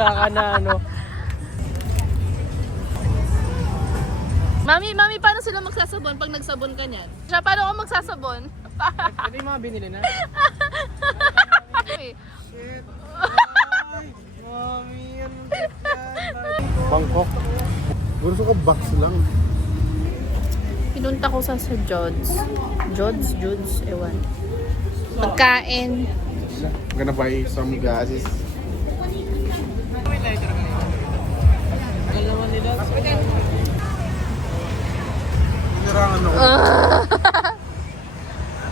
Nakahiga ka na ano. Mami, paano sila magsasabon pag nagsabon ka niyan? Siya, paano ako magsasabon? Ito yung mga binili na. Shit. Shit. Ay, mami, ano Bangkok. Gusto ko box lang. Pinunta ko sa Jods. Jods, ewan. Pagkain. I'm gonna buy some gases. Tinarangan ako.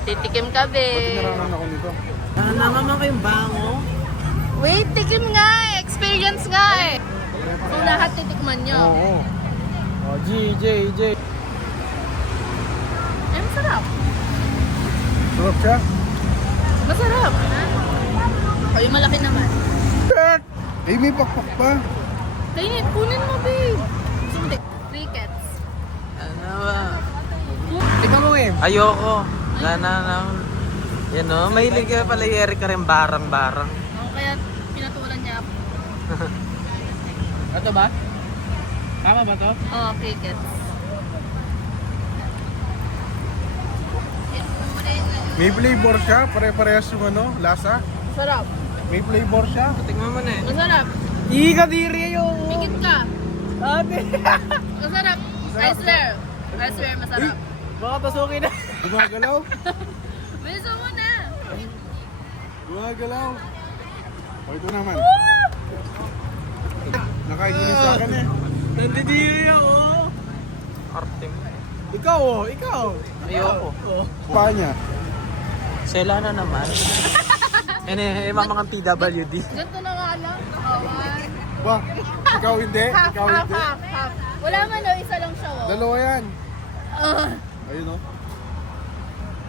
Titikim ka, be. Tinarangan ako nito. Nangangaman kayong bango. Wait, tikim nga eh. Experience nga eh. So, lahat titikman nyo. Oo. Oh, G. Ay, masarap. Sarap siya. Masarap. Ay, malaki naman. Shit! Eh, may pakpak pa. Kainin, kunin mo, babe. Sindi. Crickets. Ano ba? Ikaw mo eh. Ayoko. Yan o, mahilig ka pala yung Eric ka rin barang-barang. Oo, kaya pinatulan niya ako. Ito ba? Tama ba to? Oo, crickets. May flavor siya. Pare-parehas yung ano, lasa. Masarap. May flavor siya. Tingnan mo na eh. Masarap. Kadiri yun. Pikit ka. Ate. Masarap. I swear, masarap. Baka pasukin na. Gumagalaw. Bilisan mo na. Gumagalaw. O ito naman. Nakain mo na sa akin eh. Nandidiri ako. Arte mo. Ikaw oh, ikaw. Ayoko. Paa niya. Sela na naman. Mga PWD. Ganito na nga lang. Kawan. Ba, ikaw hindi? Ikaw hindi? Half. Wala man o, isa lang siya. Oh. Dalawa yan. Ayun oh.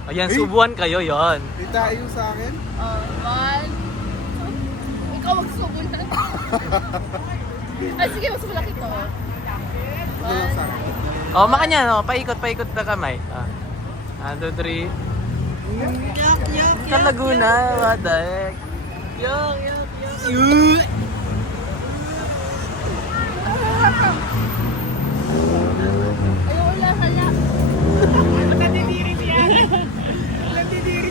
Ayan, subuan kayo yon. Itayo sa akin. One. Ikaw magsubon na. Ay, sige, mas malaki to. Ito lang sa akin. Oh, makanya no, paikot na kamay. 1, 2, 3. Sa Laguna, what the heck? Ayaw, hala. Nandidiri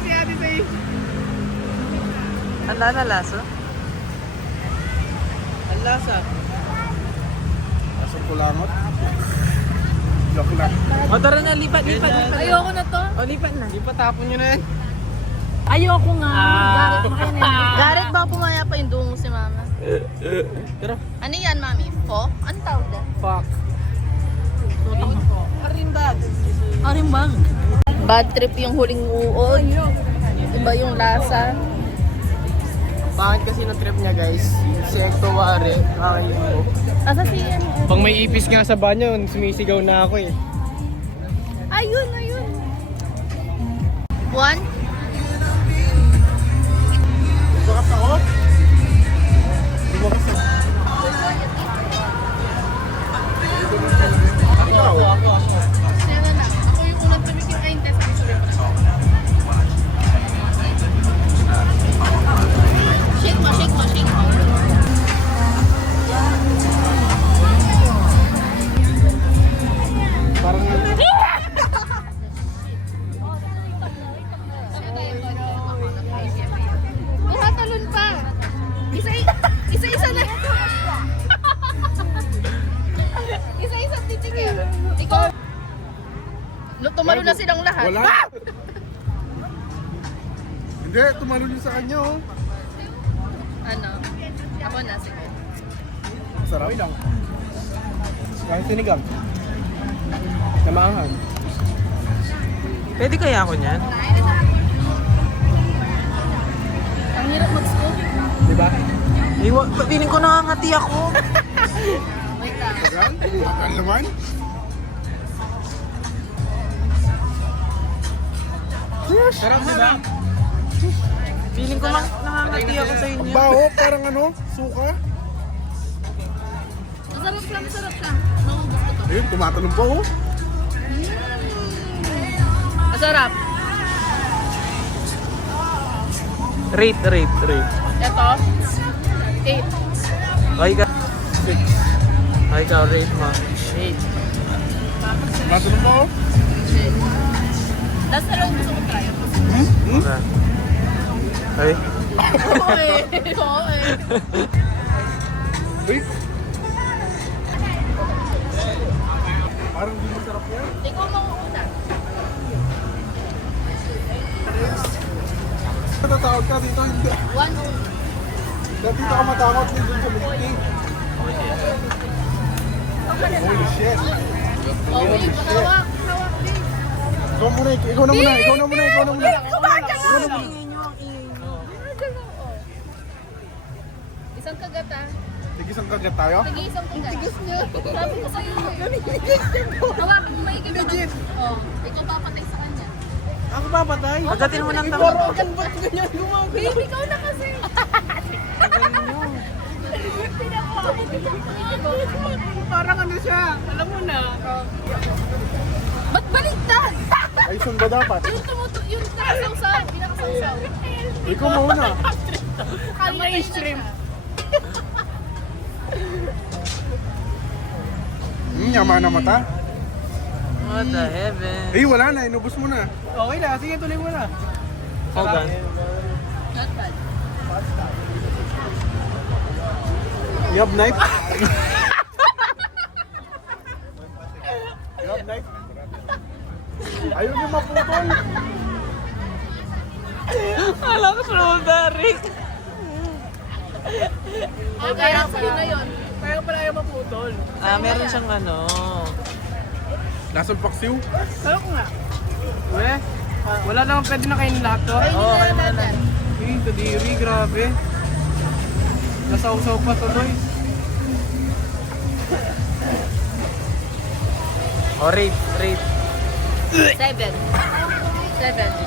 si ate sa'yo. Handa na laso? Ang lasa. Lasang kulangot. Joke lang. O tara na, lipat. Ayoko na to. O lipat na. Di pa tapon nyo na yan. Ayoko nga. Garrett ba pumaya pa yung dungo si mama? Tara. Ano yan, mami? Pho? Ano tawag na? Fuck. Arimbang. Bad trip yung huling uod. Iba yung lasa. Bakit kasi na trip niya guys? Si Ecto Ware. Kakaibo. Asa si ano? Pag may ipis nga sa banyo, sumisigaw na ako eh. Ayun. One. Bukas ako? Bukas ako. Sera na. Ako yung unang tumikim ay test. Shake mo. Parang Talon pa. Isa-isa na. Isa-isa titikim. Ikaw. Tumalo na silang lahat. wala. Hindi, tumalon yun sa kanya oh. Ano? Ako na, sige. Sarap lang. Kahit sinigang. Namaangan. Pwede kaya ako niyan? Ang hirap mag-scoop. Diba? Piling ko nakangati ako. Wait lang. Tagal? Tagal naman. Sarap diba? Piling ko nakangati ako sa inyo. Baho, parang ano, suka. Masarap lang. Naubos ko to. Ayun, tumatalong pa oh. Masarap. Rate. Ito. 8. Okay ka. Okay ka, rate mo. 8. Matulog mo? Tapos na lang gusto ko try. Okay. Ay. Oo eh. Oo eh. Uy! Parang hindi masarap yan. Ikaw mauuna. Natatakot ka dito, hindi. 1-0. Dito ka matakot dito sa meeting. Holy shit. Oh, wait. Hawak. Hawak, babe. Ikaw muna, ikaw na muna, ikaw na muna, ikaw na muna. Isang kagat ah. Sige, isang kagat tayo. Sige, isang kagat. Tigas niya. Sabi ko sa'yo. Hawakan mo maigit na. Oh, ikaw papatay sa kanya. Ako papatay. Agatin mo ng tama. Borokan ba't ganyan gumagano? Babe, ikaw na kasi. Parang ano siya. Alam mo na. Ba't baliktad? Ay, ba dapat? Yung nakasawsaw. Pinakasawsaw. Ikaw mauna. Kami na shrimp. Yaman na mata. What the heaven? Eh, wala na, inubos mo na. Okay na. Sige, tuloy mo na. Hogan. Not bad. You have knife? You have knife? Ayaw niyo maputol. Alam ko strawberry. Okay, sa'yo na yun. Kaya pala ayaw maputol. Meron siyang ano. Lasang paksiw? Ano ko nga? Wala naman pwede na kainin lahat to. Oo, kayo mo na. Eh, kadiri, grabe. Nasaw-saw pa tuloy. O, rate. 7. 7.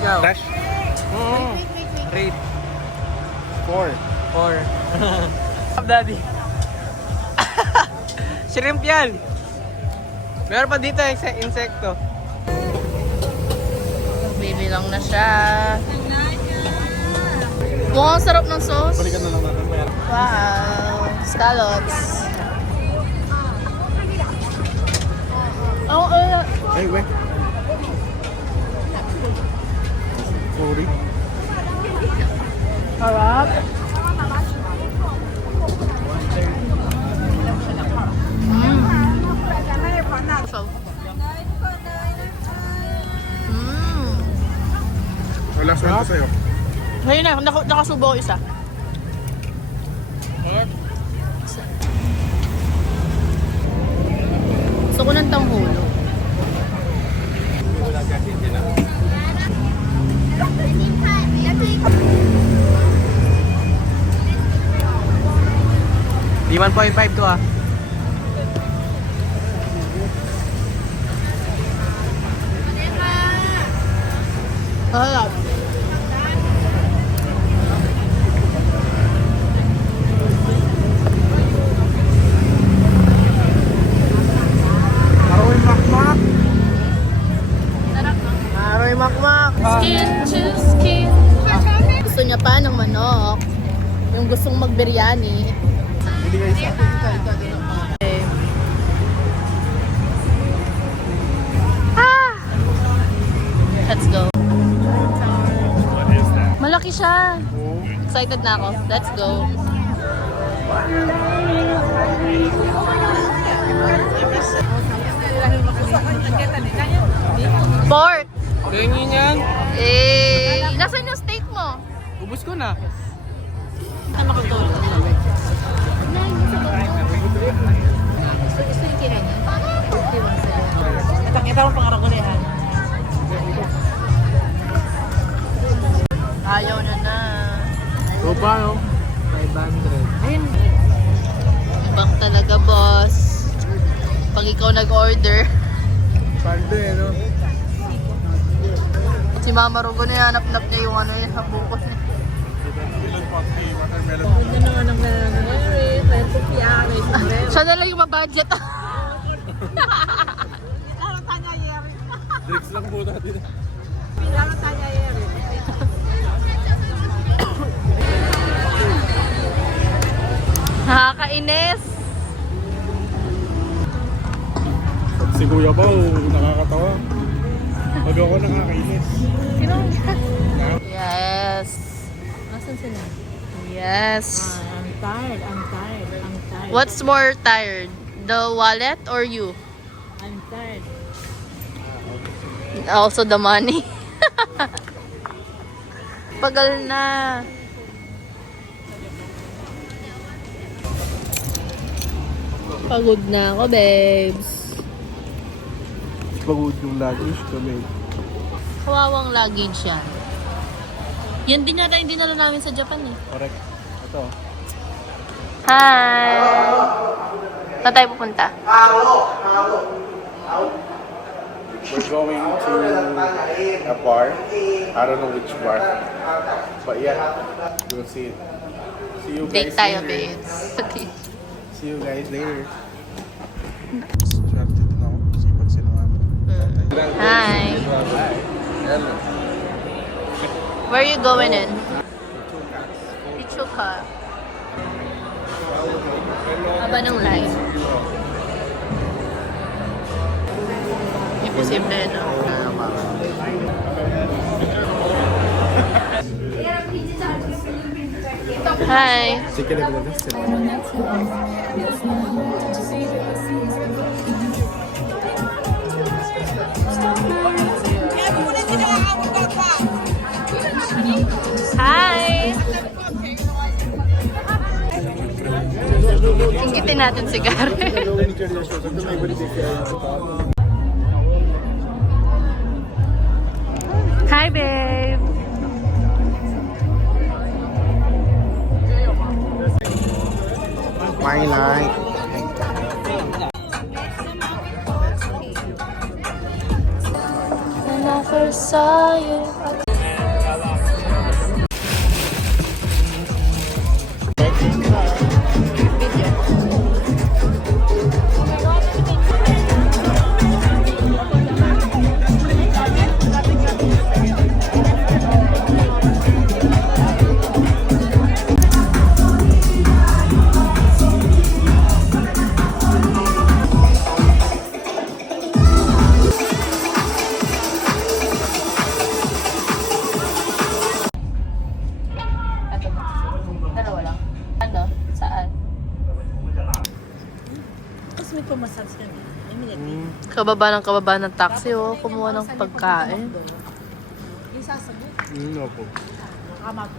Ikaw. Dash? Rate. 4. 4. Daddy. Shrimp yan. Meron pa dito, insekto. Baby lang na siya. Mukhang sarap ng sauce. Balikan na lang natin. Wow. Scallops. Oh, Hey, wait. Sorry. harap. Wala sweldo sa'yo. Ngayon na, nakasubo ako isa. Gusto ko ng tanghulo. Di 1.5 to ah. Harap. Aroy makmak. Aroy makmak. Skin to skin. Gusto niya pa ng manok. Yung gustong mag-biryani. Hindi kayo isa. Okay. Ah! Let's go. Malaki siya. Excited na ako. Let's go. Pork! Ganyan yan. Eh, nasaan yung steak mo? Ubus ko na. Saan makatulog? Gusto yung kinain niya? Kita mo pangarang kulihan. Ayaw na. O pa, no? 500. Ayun. Ibang talaga, boss. Pag ikaw nag-order, Pando eh, no? si Mama Rugo na hanap-nap niya yung ano yun sa bukos niya. Siya na lang yung mabudget. Drinks lang po natin. Nakakainis. Si Kuya Bao, nakakatawa. Pag ako nakakainis. Yes. Asan sila? Yes. I'm tired. What's more tired? The wallet or you? I'm tired. Also the money. Pagal na. Pagod na ako, babes. Pagod yung luggage kami. Kawawang luggage yan. Yan din yata yung dinala namin sa Japan eh. Correct. Ito. Hi! Saan tayo pupunta? We're going to a bar. I don't know which bar. But yeah, we'll see it. See you guys Date tayo, later. babes. See you guys later. Swerte din ako. Sipag sila mami. Hi! Hi. Hello. Where are you going in? Ichuka. Haba ng line. Imposible, no? Hi! Sige na ba sila? Hi! Inggitin natin si Gary. Hi, babe! My night. When I first saw you. Dalawa lang. Ano? Saan? Tapos may pumasabs ka na. Immediately. Kababa ng taxi, oh. Kumuha ng pagkain. Yung sasagot. Opo. Baka